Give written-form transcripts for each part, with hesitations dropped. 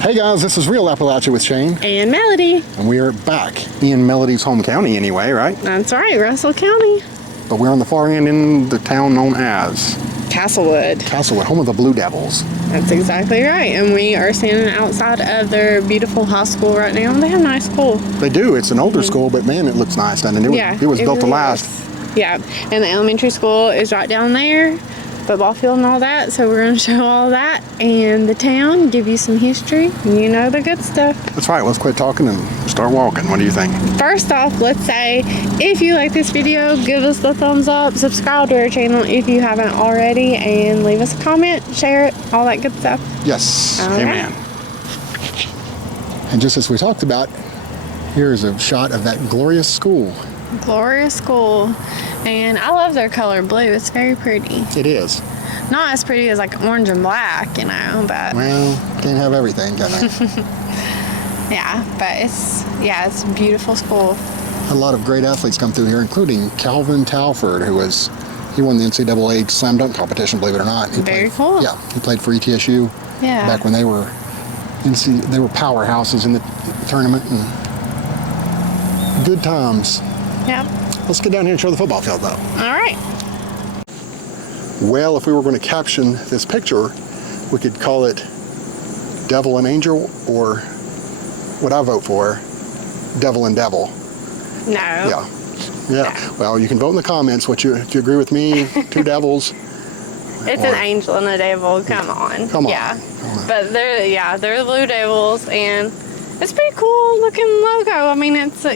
Hey guys, this is Real Appalachia with Shane. And Melody. And we are back in Melody's home county anyway, right? That's right, Russell County. But we're on the far end in the town known as... Castlewood. Castlewood, home of the Blue Devils. That's exactly right. And we are standing outside of their beautiful high school right now. They have a nice school. They do. It's an older school, but man, it looks nice. And it was built to last. Yeah, and the elementary school is right down there. Football field and all that, so we're going to show all that and the town, give you some history, you know, the good stuff. That's right. Let's quit talking and start walking. What do you think? First off, let's say if you like this video, give us the thumbs up, subscribe to our channel if you haven't already, and leave us a comment, share it, all that good stuff. Yes. All amen. And just as we talked about, here's a shot of that glorious school. Glorious school. And I love their color blue. It's very pretty. It is. Not as pretty as like orange and black, you know, but... Well, can't have everything, can I? Yeah, but it's a beautiful school. A lot of great athletes come through here, including Calvin Talford, he won the NCAA slam dunk competition, believe it or not. Very cool. Yeah, he played for ETSU back when they were powerhouses in the tournament, and good times. Yep. Let's get down here and show the football field, though. All right. Well, if we were going to caption this picture, we could call it Devil and Angel, or what I vote for, Devil and Devil. No. Yeah. No. Well, you can vote in the comments. Do you agree with me? Two devils. It's an angel and a devil. Come on. Come on. Yeah. But they're the Blue Devils, and it's pretty cool looking logo. I mean, it's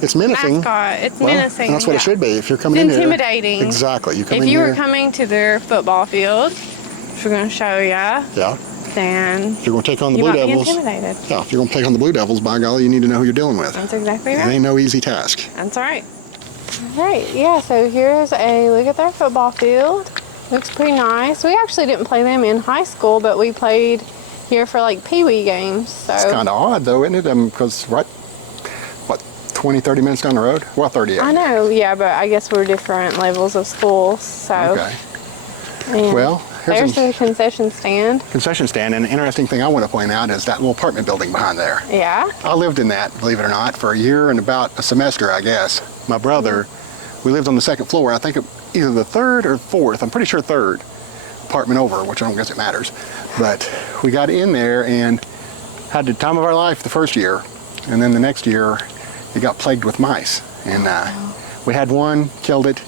it's menacing. Mascot. It's menacing. And that's what it should be. If you're coming in here. Intimidating. Exactly. If you were coming to their football field, which we're going to show you. Yeah. Then if you're going to take on the Blue Devils. Intimidated. Yeah. If you're going to take on the Blue Devils, by golly, you need to know who you're dealing with. That's exactly right. It ain't no easy task. That's right. All right. Yeah. So here's a look at their football field. Looks pretty nice. We actually didn't play them in high school, but we played here for like pee-wee games. So it's kind of odd though, isn't it? Because 20-30 minutes down the road? Well, 38. I know, yeah, but I guess we're different levels of schools, so. Okay. And well, there's the concession stand. Concession stand, and an interesting thing I want to point out is that little apartment building behind there. Yeah. I lived in that, believe it or not, for a year and about a semester, I guess. My brother, we lived on the second floor. I think either the third or fourth, I'm pretty sure third apartment over, which I don't guess it matters. But we got in there and had the time of our life the first year, and then the next year it got plagued with mice. And we had one, killed it,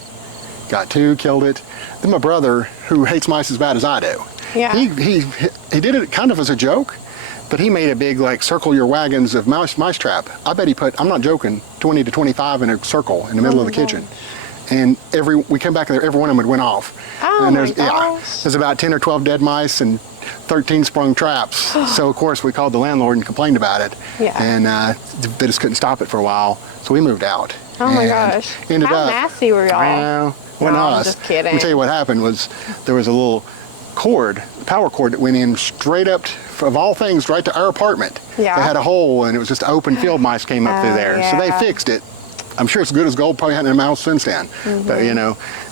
got two, killed it. Then my brother, who hates mice as bad as I do, he did it kind of as a joke, but he made a big, like, circle your wagons of mouse trap. I bet he put, I'm not joking, 20 to 25 in a circle in the middle of the kitchen. And we came back there, every one of them went off. Oh, and my gosh. there's about 10 or 12 dead mice and 13 sprung traps. So of course we called the landlord and complained about it. Yeah. And they just couldn't stop it for a while. So we moved out. Oh my gosh. How nasty were y'all? Well, I'm just kidding. Let me tell you what happened was there was a little power cord that went in straight up, of all things, right to our apartment. Yeah. They had a hole and it was just open field, mice came up through there. Yeah. So they fixed it. I'm sure it's good as gold, probably hadn't a mouse since then. But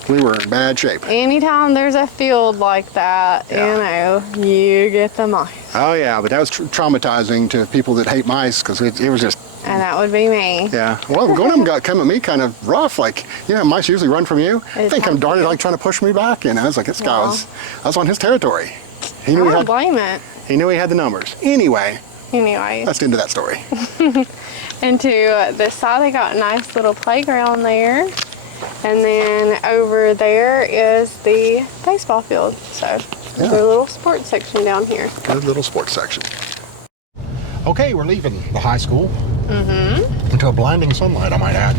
we were in bad shape. Anytime there's a field like that, you get the mice. Oh yeah, but that was traumatizing to people that hate mice, because it was just... And that would be me. Yeah. Well, one of them got come at me kind of rough, like, mice usually run from you. I think I'm darted, like, trying to push me back, and I was like, this guy I was on his territory. I don't blame it. He knew he had the numbers. Anyway. That's the end of that story. And to this side, they got a nice little playground there. And then over there is the baseball field. So there's a little sports section down here. Good little sports section. Okay, we're leaving the high school. Into a blinding sunlight, I might add.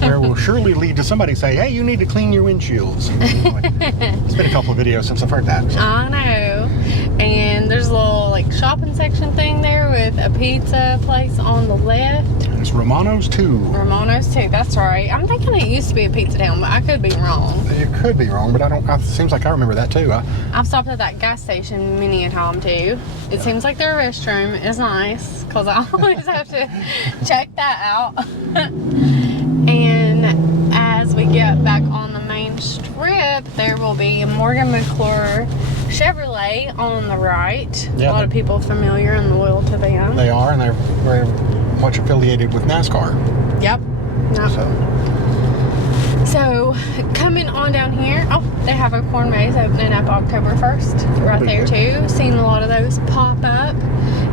Where will surely lead to somebody say, hey, you need to clean your windshields. It's been a couple of videos since I've heard that. So. I know. And there's a little shopping section thing there with a pizza place on the left. It's Romano's too. Romano's too, that's right. I'm thinking it used to be a pizza town, but I could be wrong. It could be wrong, but it seems like I remember that too. I've stopped at that gas station many a time too. It seems like their restroom is nice, because I always have to check that out. And as we get back on the main strip, there will be Morgan McClure Chevrolet on the right. Yeah, a lot of people familiar and loyal to them. They are, and they're very much affiliated with NASCAR. Yep. So coming on down here, they have a corn maze opening up October 1st right there too. Seen a lot of those pop up.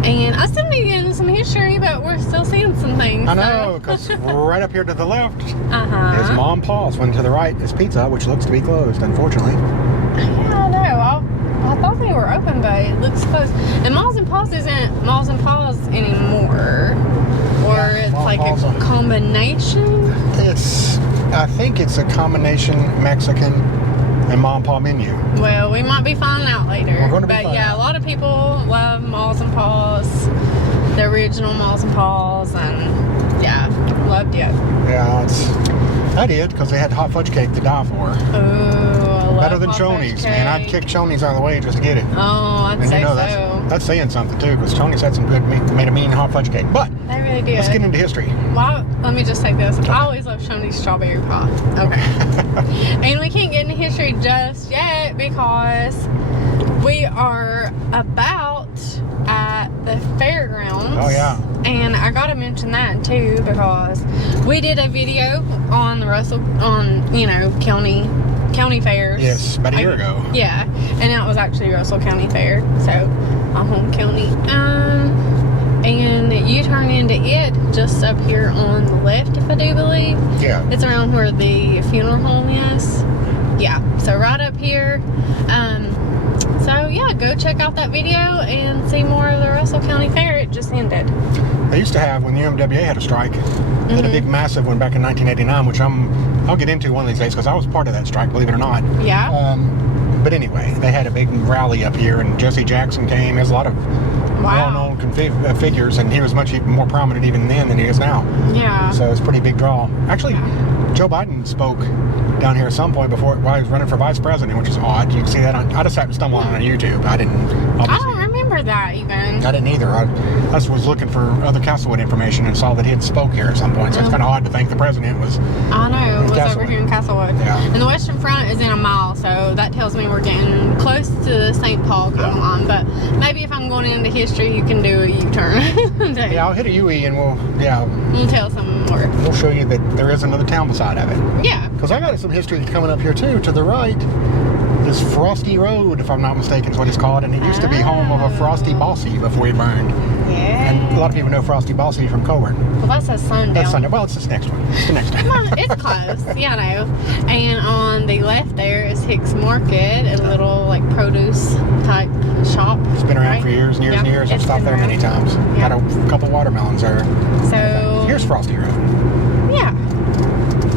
And I still need to get into some history, but we're still seeing some things. I know, because right up here to the left is Uh-huh. Mom Paul's. One to the right is Pizza, which looks to be closed, unfortunately. Yeah, I know. I thought they were open, but it looks closed. And Malls and Paws isn't Malls and Paws anymore. Or it's like a combination. I think it's a combination Mexican and Mom Paw menu. Well, we might be finding out later. We're going to be but finding yeah, out. a lot of people love Malls and Paws, the original Malls and Paws, and yeah, loved it. Yeah, I did, because they had hot fudge cake to die for. Ooh, I love Better than hot fudge Shoney's, man. I'd cake. kick Shoney's out of the way just to get it. Oh, I'd And say you know, so. that's saying something too, because Shoney's had some good, made a mean hot fudge cake. But They really did. let's get into history. Well, let me just say this. I always love Shoney's strawberry pie. Okay. And we can't get into history just yet because we are about at the fairgrounds. Oh, yeah. And I gotta mention that too because we did a video on the county fairs. Yes, about a year ago. Yeah, and that was actually Russell County Fair, so our home county. And you turn into it just up here on the left, if I do believe. Yeah. It's around where the funeral home is. Yeah, so right up here. So yeah, go check out that video and see more of the Russell County Fair. It just ended. They used to have, when the UMWA had a strike, they had a big massive one back in 1989, which I'll get into one of these days because I was part of that strike, believe it or not. Yeah. But anyway, they had a big rally up here, and Jesse Jackson came. There's a lot of well-known figures, and he was much even more prominent even then than he is now. Yeah. So it's a pretty big draw. Actually, Joe Biden spoke down here at some point while he was running for vice president, which is odd. You can see that I just happened to stumble on YouTube. I didn't. I don't remember that even. I didn't either. I just was looking for other Castlewood information and saw that he had spoke here at some point. So it's kind of odd to think the president was. I know, it was Castlewood. over here in Castlewood. Yeah. And the western front is in a mile, so that tells me we're getting close to the St. Paul kind of line. But maybe if I'm going into history, you can do a U-turn. Yeah, I'll hit a UE and we'll tell some more. we'll show you that there is another town beside of it. Yeah. Because I got some history coming up here too. To the right is Frosty Road, if I'm not mistaken, is what it's called, and it used to be home of a Frosty Bossy before he burned. Yeah. And a lot of people know Frosty Bossy from Coburn. Well, that's a sundown. That's Sunday. Well, it's this next one. It's the next one. It's close. Yeah, I know. And on the left there is Hicks Market, a little like produce type shop. It's been around for years and years and years. I've It's stopped been there many around. times. Yeah. Got a couple watermelons there. So Here's Frosty Road. yeah, I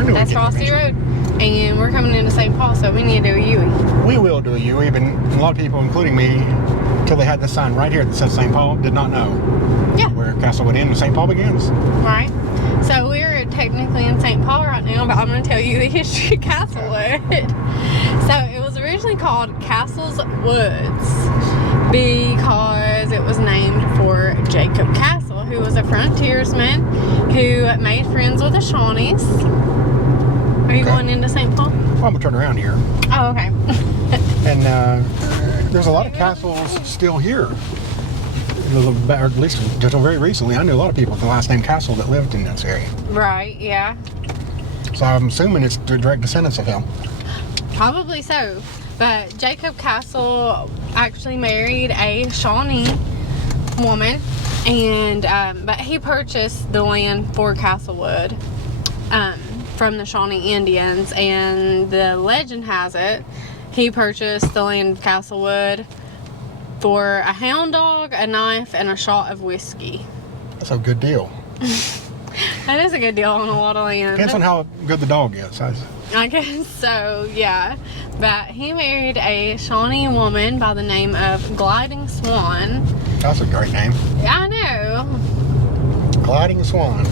knew that's we'd get Frosty information. Road. And we're coming into St. Paul, so we need to do a UE. We will do a UE, but a lot of people, including me, until they had this sign right here that says St. Paul, did not know Yeah. where Castlewood ends and St. Paul begins. Right. So we're technically in St. Paul right now, but I'm going to tell you the history of Castlewood. So it was originally called Castle's Woods because it was named for Jacob Castle, who was a frontiersman who made friends with the Shawnees. Are you going into St. Paul? Well, I'm going to turn around here. Oh, okay. And there's a lot of castles still here. Or at least until very recently, I knew a lot of people with the last name Castle that lived in this area. Right, yeah. So I'm assuming it's the direct descendants of him. Probably so. But Jacob Castle actually married a Shawnee woman, and but he purchased the land for Castlewood from the Shawnee Indians, and the legend has it he purchased the land of Castlewood for a hound dog, a knife, and a shot of whiskey. That's a good deal. That is a good deal on a lot of land. Depends on how good the dog is. I guess so, yeah. But he married a Shawnee woman by the name of Gliding Swan. That's a great name. I know. Gliding Swan.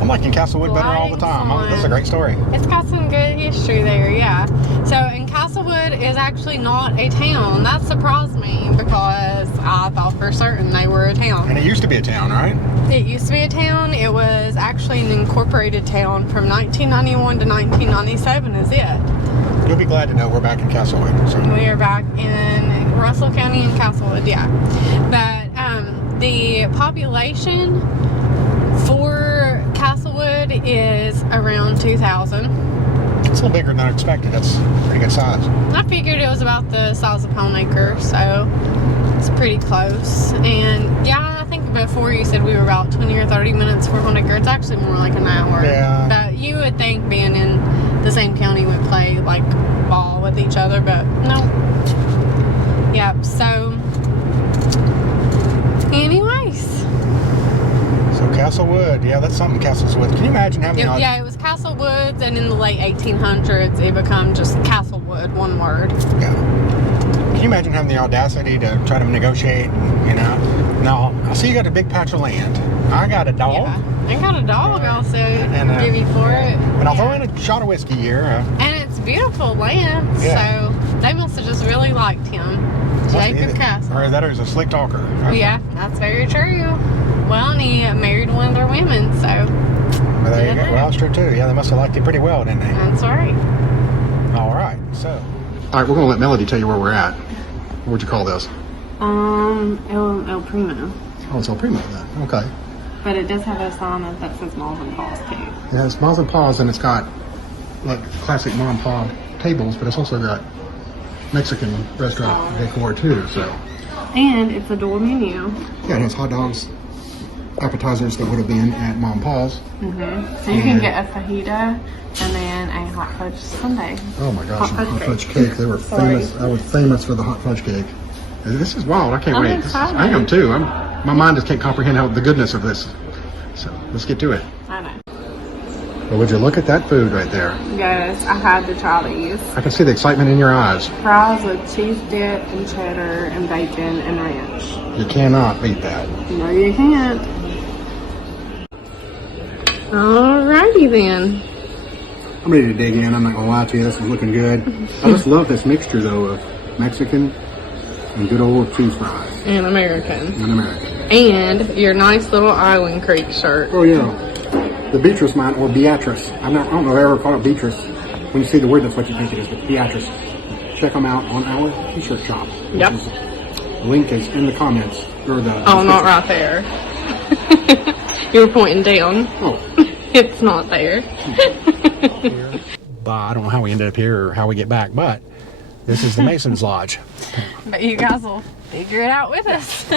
I'm liking Castlewood better all the time. Gliding That's a great story. It's got some good history there, yeah. So, and Castlewood is actually not a town. That surprised me because I thought for certain they were a town. And it used to be a town, right? It used to be a town. It was actually an incorporated town from 1991 to 1997 is it. You'll be glad to know we're back in Castlewood. So. We are back in Russell County and Castlewood, yeah. But the population for Castlewood is around 2,000. It's a little bigger than I expected. That's pretty good size. I figured it was about the size of Poundacre, so it's pretty close. And yeah, I think before you said we were about 20 or 30 minutes for Poundacre. It's actually more like an hour. Yeah. But you would think being in the same county would play like ball with each other, but no. Yep, so anyways. So Castlewood, yeah, that's something, Castlewood. Can you imagine how many... Yeah, it was Castlewoods, and in the late 1800s, it became just Castlewood, one word. Yeah. Can you imagine having the audacity to try to negotiate, you know? Now, I see you got a big patch of land. I got a dog. Yeah, I got a dog also give you for it. And I'll throw in a shot of whiskey here. And it's beautiful land, so they must have just really liked him. Jacob Castle. Or that is a slick talker. Yeah, that's very true. Well, and he married one of their women, so. Well, there you go. Well, that's true too. Yeah, they must have liked you pretty well, didn't they? That's right. All right, so. All right, we're going to let Melody tell you where we're at. What would you call this? El Primo. Oh, it's El Primo then. Okay. But it does have a sign that says Malls and Paws too. Yeah, it's Miles and Paws, and it's got like classic mom and pa tables, but it's also got Mexican restaurant decor too. So. And it's a door menu. Yeah, it has hot dogs, appetizers that would have been at Mom and Pa's. So you can get a fajita and then a hot fudge sundae. Oh my gosh, Hot hot fudge fudge cake. They were famous. I was famous for the hot fudge cake. This is wild. I can't I'm wait. excited. I am too. My mind just can't comprehend the goodness of this. So let's get to it. I know. But would you look at that food right there? Yes, I had to try these. I can see the excitement in your eyes. Fries with cheese dip and cheddar and bacon and ranch. You cannot beat that. No, you can't. Alrighty then. I'm ready to dig in. I'm not gonna lie to you. This is looking good. I just love this mixture though of Mexican and good old cheese fries And American. and American. And your nice little Island Creek shirt. Oh yeah, the Beatrice mine or Beatrice. I don't know if I ever call it Beatrice. When you see the word, that's what you think it is. But Beatrice. Check them out on our t-shirt shop. Yep. Link is in the comments or the. Oh, not right there. You were pointing down. Oh. It's not there. But I don't know how we ended up here or how we get back, but this is the Mason's Lodge. But you guys will figure it out with us.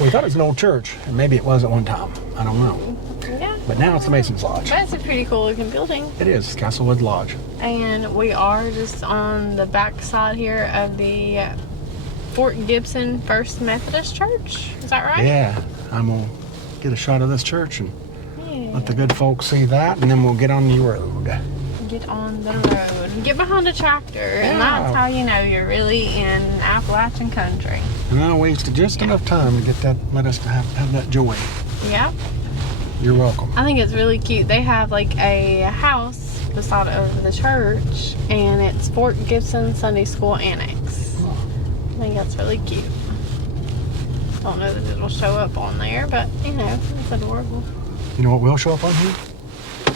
We thought it was an old church, and maybe it was at one time. I don't know. Yeah. But now it's the Mason's Lodge. But it's a pretty cool looking building. It is, Castlewood Lodge. And we are just on the back side here of the Fort Gibson First Methodist Church. Is that right? Yeah, I'm going to get a shot of this church and let the good folks see that, and then we'll get on the road. Get on the road. Get behind a tractor, and that's how you know you're really in Appalachian country. And I wasted just enough time to get that, let us have that joy. Yeah. You're welcome. I think it's really cute. They have like a house beside of the church, and it's Fort Gibson Sunday School Annex. I think that's really cute. Don't know that it'll show up on there, but you know, it's adorable. You know what will show up on here?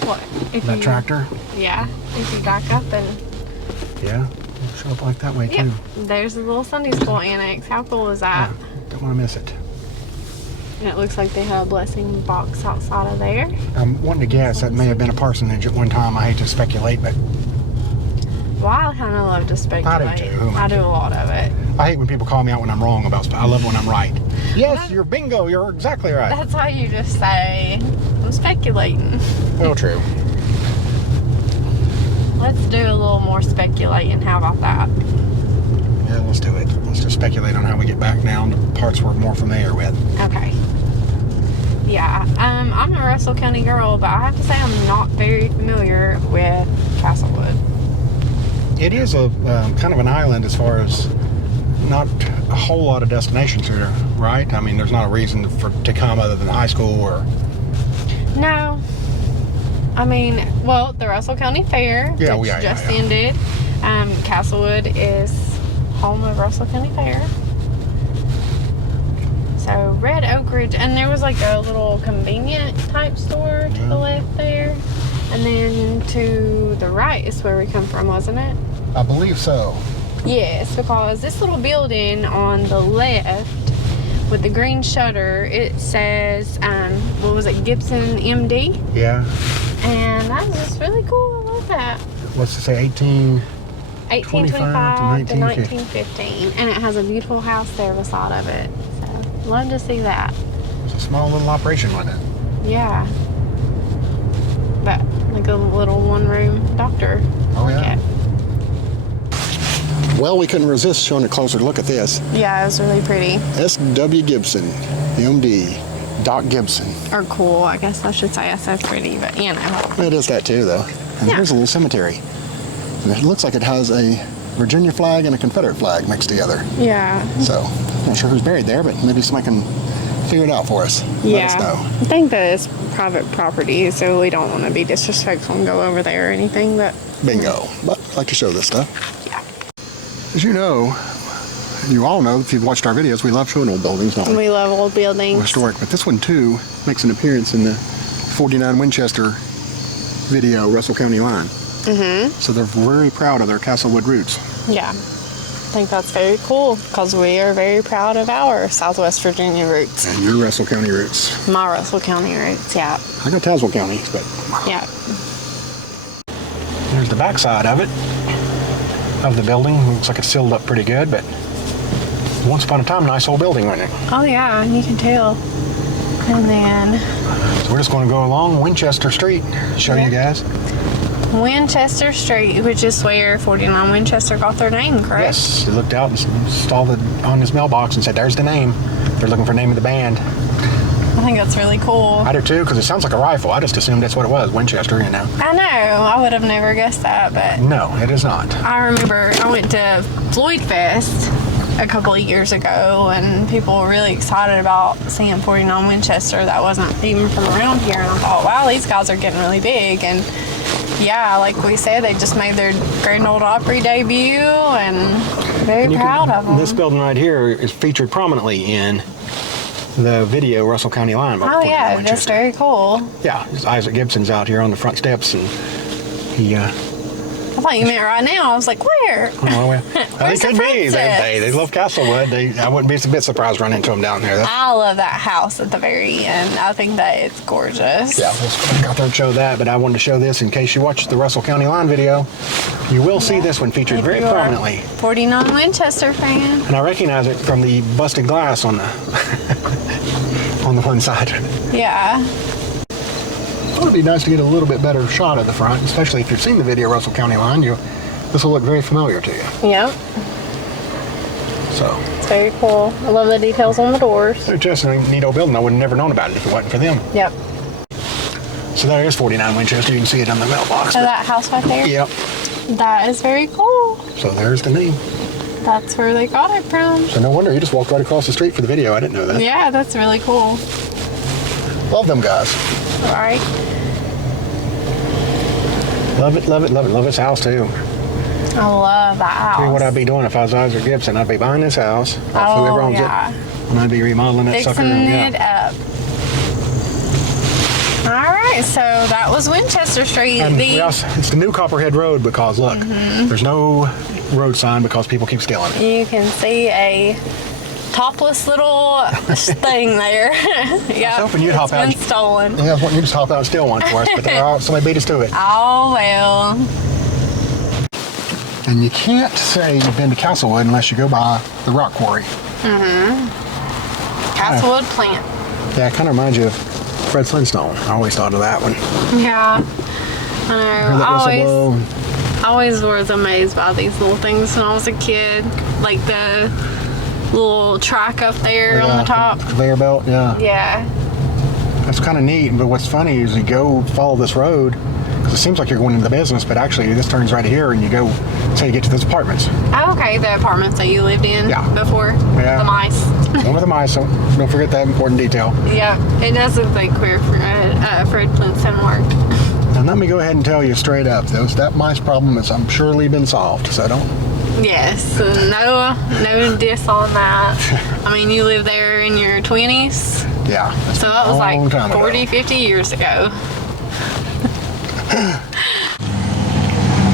What? If That you, tractor? Yeah. If you back up and Yeah, it'll show up like that way yeah, too. there's a little Sunday School Annex. How cool is that? Yeah, don't want to miss it. And it looks like they have a blessing box outside of there. I'm wanting to guess that may have been a parsonage at one time. I hate to speculate, but Well, I kind of love to speculate. I do too. I do a lot of it. I hate when people call me out when I'm wrong about stuff. I love when I'm right. Yes, you're bingo. You're exactly right. That's how you just say, I'm speculating. Well, true. Let's do a little more speculating. How about that? Yeah, let's do it. Let's just speculate on how we get back now to parts we're more familiar with. Okay. Yeah, I'm a Russell County girl, but I have to say I'm not very familiar with Castlewood. It is a kind of an island as far as not a whole lot of destinations here, right? I mean, there's not a reason to come other than high school or... No. I mean, well, the Russell County Fair, Yeah, which just ended. Castlewood is home of Russell County Fair. So, Red Oak Ridge, and there was like a little convenient type store to the left there. And then to the right is where we come from, wasn't it? I believe so. Yes, because this little building on the left with the green shutter, it says, what was it, Gibson MD? Yeah. And that's just really cool. I love that. What's it say? 1825 to 1915. 1915. And it has a beautiful house there beside of it. So, love to see that. It's a small little operation, wasn't it? Yeah. But, like a little one-room doctor. Oh, Look yeah. at. Well, we couldn't resist showing a closer look at this. Yeah, it was really pretty. S.W. Gibson, MD, Doc Gibson. Or cool, I guess I should say. I said pretty, but you know. It is that too, though. And Yeah. here's a little cemetery. And it looks like it has a Virginia flag and a Confederate flag mixed together. Yeah. So, not sure who's buried there, but maybe somebody can figure it out for us. Let us know. I think that it's private property, so we don't want to be disrespectful and go over there or anything, but Bingo. But I like to show this stuff. yeah. As you know, you all know, if you've watched our videos, we love showing old buildings, don't we? We love old buildings. Historic. But this one, too, makes an appearance in the 49 Winchester video, Russell County line. Mm-hmm. So they're very proud of their Castlewood roots. Yeah. I think that's very cool because we are very proud of our Southwest Virginia roots. And your Russell County roots. My Russell County roots, yeah. I got Tazewell County, but Yeah. Here's the back side of it, of the building. Looks like it's sealed up pretty good, but once upon a time, nice old building, wasn't it? Oh, yeah, you can tell. And then So we're just going to go along Winchester Street, show you guys. Winchester Street, which is where 49 Winchester got their name, correct? Yes, he looked out and saw on his mailbox and said, "There's the name." They're looking for the name of the band. I think that's really cool. I do too, because it sounds like a rifle. I just assumed that's what it was, Winchester, you know. I know, I would have never guessed that, but No, it is not. I remember I went to Floyd Fest a couple of years ago, and people were really excited about seeing 49 Winchester that wasn't even from around here, and I thought, wow, these guys are getting really big. And yeah, like we said, they just made their Grand Ole Opry debut, and very proud of them. This building right here is featured prominently in the video Russell County line. By Oh 49 yeah, that's Winchester. very cool. Yeah, Isaac Gibson's out here on the front steps, and he, I thought you meant right now. I was like, where? well, they Where's the could be. princess? They love Castlewood. I wouldn't be a bit surprised running into them down there. I love that house at the very end. I think that it's gorgeous. Yeah, we'll go out there and show that, but I wanted to show this in case you watch the Russell County line video. You will see this one featured If very you are a prominently. 49 Winchester fan. And I recognize it from the busted glass on the on the one side. Yeah. it would be nice to get a little bit better shot of the front, especially if you've seen the video Russell County line. This will look very familiar to you. Yep. So, It's very cool. I love the details on the doors. It's just a neat old building. I would have never known about it if it wasn't for them. Yep. So there is 49 Winchester. You can see it on the mailbox. So that house right there? Yep. That is very cool. So there's the name. That's where they got it from. So no wonder you just walked right across the street for the video. I didn't know that. Yeah, that's really cool. love them guys. All right. Love it, love it, love it. Love this house too. I love that house. Tell you what I'd be doing if I was Isaac Gibson. I'd be buying this house off whoever owns it. And I'd be remodeling that sucker. Fixing And, it up. All right, so that was Winchester Street. And it's the new Copperhead Road because, look, there's no road sign because people keep stealing it. You can see a topless little thing there. Yeah, hoping you'd hop out. It's been stolen. Yeah, I was wanting you to just hop out and steal one for us, but somebody beat us to it. Oh, well. And you can't say you've been to Castlewood unless you go by the rock quarry. Castlewood plant. Yeah, it kind of reminds you of Fred Flintstone. I always thought of that one. Yeah. I Heard know. that whistle blow. I always was amazed by these little things when I was a kid. Like the little track up there on the top. Conveyor belt, yeah. Yeah. That's kind of neat, but what's funny is you go follow this road, because it seems like you're going into the business, but actually this turns right here and you go, say you get to those apartments. Oh, okay, the apartments that you lived in before. Yeah. The mice. One with the mice, so don't forget that important detail. Yeah, it does look like where Fred Flintstone worked. And let me go ahead and tell you straight up, that mice problem has surely been solved, so don't. Yes, no diss on that. I mean, you lived there in your 20s, Yeah. so that was like long time ago. 40, 50 years ago.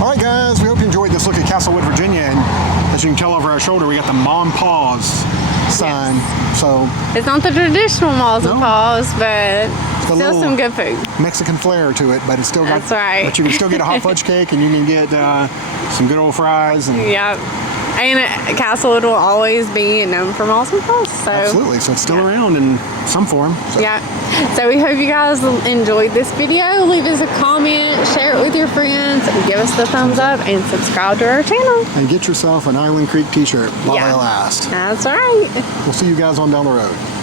All All right, guys, we hope you enjoyed this look at Castlewood, Virginia. And as you can tell over our shoulder, we got the Mom Paws sign. Yes. So it's not the traditional Malls and No. Paws, but a still little some good food. Mexican flair to it, but it's still got. That's right. But you can still get a hot fudge cake, and you can get some good old fries. And Yep. And Castlewood will always be known for Malls and Paws. So. absolutely, so it's still around in some form. So. Yeah. So we hope you guys enjoyed this video. Leave us a comment, share it with your friends, give us the thumbs up, and subscribe to our channel. And get yourself an Island Creek t-shirt while they last. That's right. We'll see you guys on down the road.